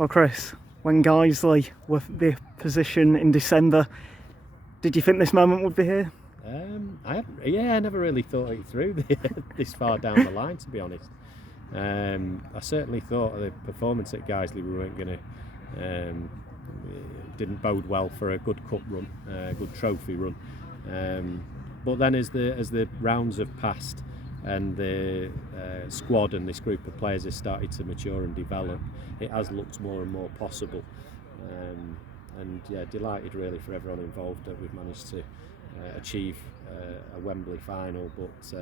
Well, Chris, when Guiseley were the position in December, did you think this moment would be here? I never really thought it through this far down the line, to be honest. I certainly thought the performance at Guiseley we weren't going to, didn't bode well for a good cup run, a good trophy run. But then as the rounds have passed and the squad and this group of players has started to mature and develop, it has looked more and more possible. And yeah, delighted really for everyone involved that we've managed to achieve a Wembley final, but it's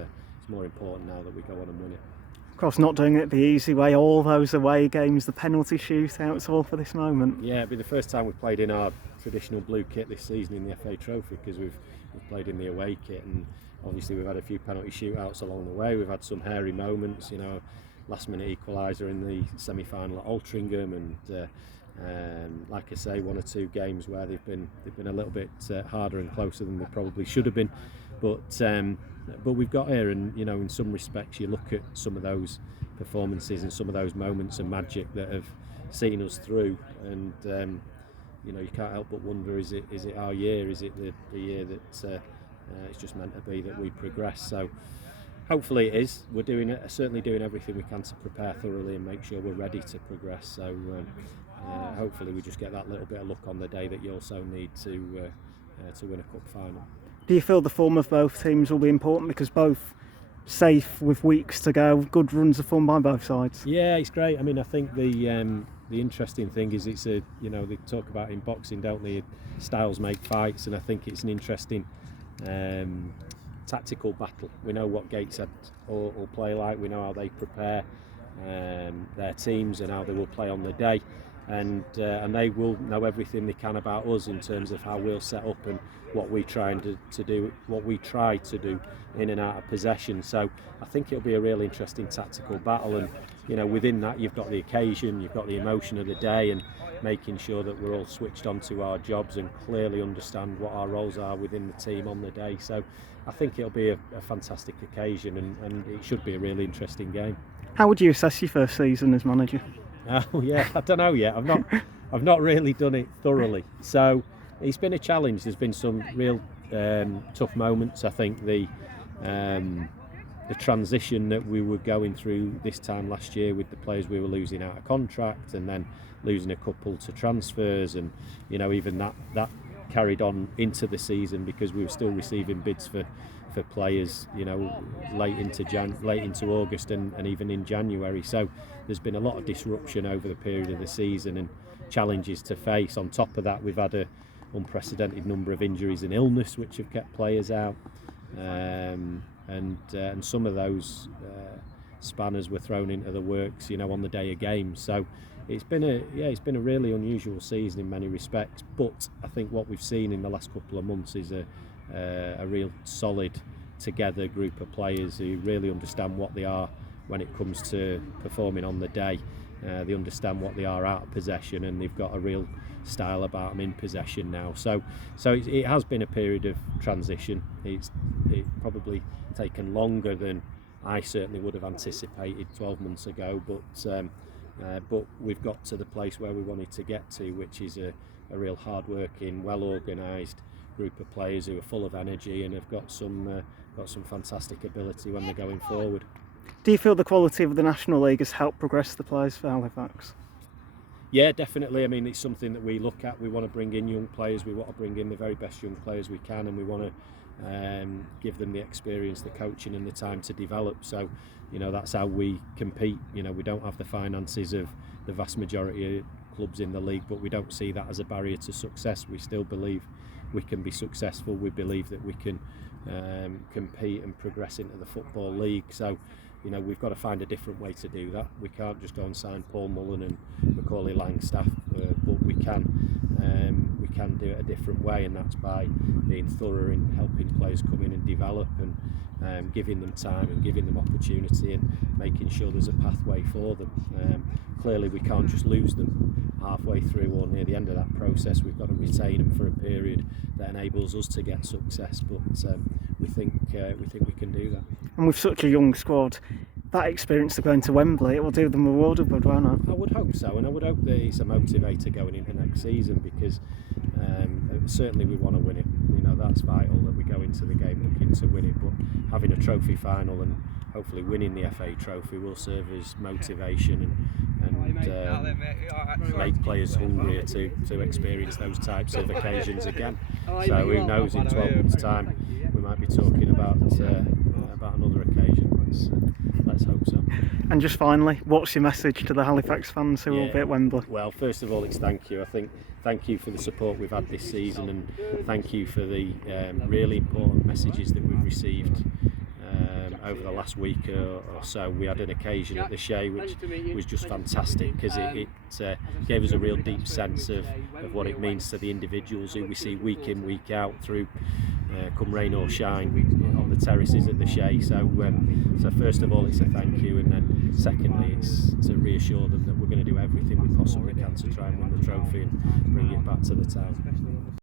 more important now that we go on and win it. Of course, not doing it the easy way, all those away games, the penalty shootouts, all for this moment. Yeah, it'll be the first time we've played in our traditional blue kit this season in the FA Trophy, because we've played in the away kit, and obviously we've had a few penalty shootouts along the way. We've had some hairy moments, last minute equaliser in the semi-final at Altrincham, and like I say, one or two games where they've been a little bit harder and closer than they probably should have been. But we've got here, and in some respects, you look at some of those performances and some of those moments of magic that have seen us through, and you can't help but wonder: is it our year? Is it the year that it's just meant to be that we progress? So hopefully it is. We're certainly doing everything we can to prepare thoroughly and make sure we're ready to progress. So hopefully we just get that little bit of luck on the day that you also need to win a cup final. Do you feel the form of both teams will be important, because both safe with weeks to go, good runs of form by both sides? Yeah, it's great. I mean, I think the interesting thing is it's they talk about in boxing, don't they? Styles make fights, and I think it's an interesting tactical battle. We know what Gateshead will play like. We know how they prepare their teams and how they will play on the day. And they will know everything they can about us in terms of how we'll set up and what we try to do in and out of possession. So I think it'll be a really interesting tactical battle, and within that you've got the occasion, you've got the emotion of the day, and making sure that we're all switched onto our jobs and clearly understand what our roles are within the team on the day. So I think it'll be a fantastic occasion, and it should be a really interesting game. How would you assess your first season as manager? Oh yeah, I don't know yet. I've not really done it thoroughly. So it's been a challenge. There's been some real tough moments. I think the transition that we were going through this time last year with the players we were losing out of contract, and then losing a couple to transfers, and even that carried on into the season, because we were still receiving bids for players late into August and even in January. So there's been a lot of disruption over the period of the season and challenges to face. On top of that, we've had an unprecedented number of injuries and illness which have kept players out, and some of those spanners were thrown into the works on the day of games. So it's been a really unusual season in many respects, but I think what we've seen in the last couple of months is a real solid together group of players who really understand what they are when it comes to performing on the day. They understand what they are out of possession, and they've got a real style about them in possession now. So it has been a period of transition. It's probably taken longer than I certainly would have anticipated 12 months ago, but we've got to the place where we wanted to get to, which is a real hard-working, well-organised group of players who are full of energy and have got some fantastic ability when they're going forward. Do you feel the quality of the National League has helped progress the players for Halifax? Yeah, definitely. I mean, it's something that we look at. We want to bring in young players. We want to bring in the very best young players we can, and we want to give them the experience, the coaching, and the time to develop. So, that's how we compete. We don't have the finances of the vast majority of clubs in the league, but we don't see that as a barrier to success. We still believe we can be successful. We believe that we can compete and progress into the Football League. So, we've got to find a different way to do that. We can't just go and sign Paul Mullen and Macaulay Langstaff, but we can do it a different way, and that's by being thorough in helping players come in and develop, and giving them time and giving them opportunity, and making sure there's a pathway for them. Clearly we can't just lose them halfway through or near the end of that process. We've got to retain them for a period that enables us to get success, but we think we can do that. And with such a young squad, that experience of going to Wembley, it will do them a world of good, won't it? I would hope so, and I would hope that it's a motivator going into next season, because certainly we want to win it. You know, that's vital that we go into the game looking to win it, but having a trophy final and hopefully winning the FA trophy will serve as motivation and make players hungrier to experience those types of occasions again. So who knows, in 12 months' time we might be talking about another occasion. Let's hope so. And just finally, what's your message to the Halifax fans who will be at Wembley? Well, first of all, it's thank you. I think thank you for the support we've had this season, and thank you for the really important messages that we've received over the last week or so. We had an occasion at the Shea which was just fantastic, because it gave us a real deep sense of what it means to the individuals who we see week in, week out through come rain or shine on the terraces at the Shea. So first of all, it's a thank you, and then secondly, it's to reassure them that we're going to do everything we possibly can to try and win the trophy and bring it back to the town.